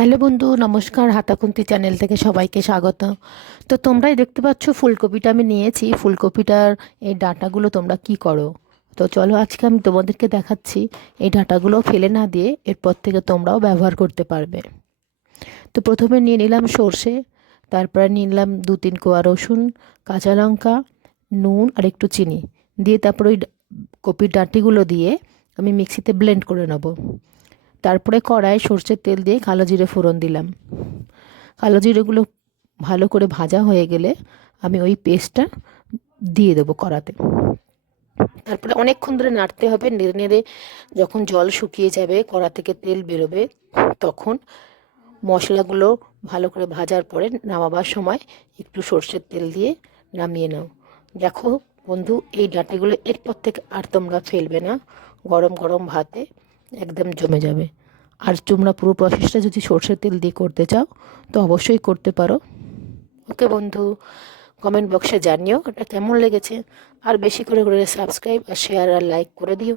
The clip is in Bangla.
হ্যালো বন্ধু, নমস্কার। হাতাখুন্তি চ্যানেল থেকে সবাইকে স্বাগত। তো তোমরাই দেখতে পাচ্ছ ফুলকপিটা আমি নিয়েছি। ফুলকপিটার এই ডাঁটাগুলো তোমরা কি করো? তো চলো আজকে আমি তোমাদেরকে দেখাচ্ছি এই ডাঁটাগুলো ফেলে না দিয়ে এরপর থেকে তোমরাও ব্যবহার করতে পারবে। তো প্রথমে নিয়ে নিলাম সর্ষে, তারপরে নিয়ে নিলাম 2-3 কোয়া রসুন, কাঁচা লঙ্কা, নুন আর একটু চিনি দিয়ে তারপরে ওই কপির ডাঁটিগুলো দিয়ে আমি মিক্সিতে ব্লেন্ড করে নেব। তারপরে কড়ায় সর্ষের তেল দিয়ে কালো জিরে ফোড়ন দিলাম। কালো জিরেগুলো ভালো করে ভাজা হয়ে গেলে আমি ওই পেস্টটা দিয়ে দেবো কড়াতে। তারপরে অনেকক্ষণ ধরে নাড়তে হবে, নেড়ে নেড়ে যখন জল শুকিয়ে যাবে, কড়া থেকে তেল বেরোবে, তখন মশলাগুলো ভালো করে ভাজার পরে নামাবার সময় একটু সর্ষের তেল দিয়ে নামিয়ে নাও। দেখো বন্ধু, এই ডাঁটিগুলো এরপর থেকে আর তোমরা ফেলবে না, গরম গরম ভাতে একদম জমে যাবে। আর তোমরা পুরো প্রসেসটা যদি সর্ষের তেল দিয়ে করতে চাও তো অবশ্যই করতে পারো। ওকে বন্ধু, কমেন্ট বক্সে জানিও এটা কেমন লেগেছে। আর বেশি করে করে সাবস্ক্রাইব আর শেয়ার আর লাইক করে দিও।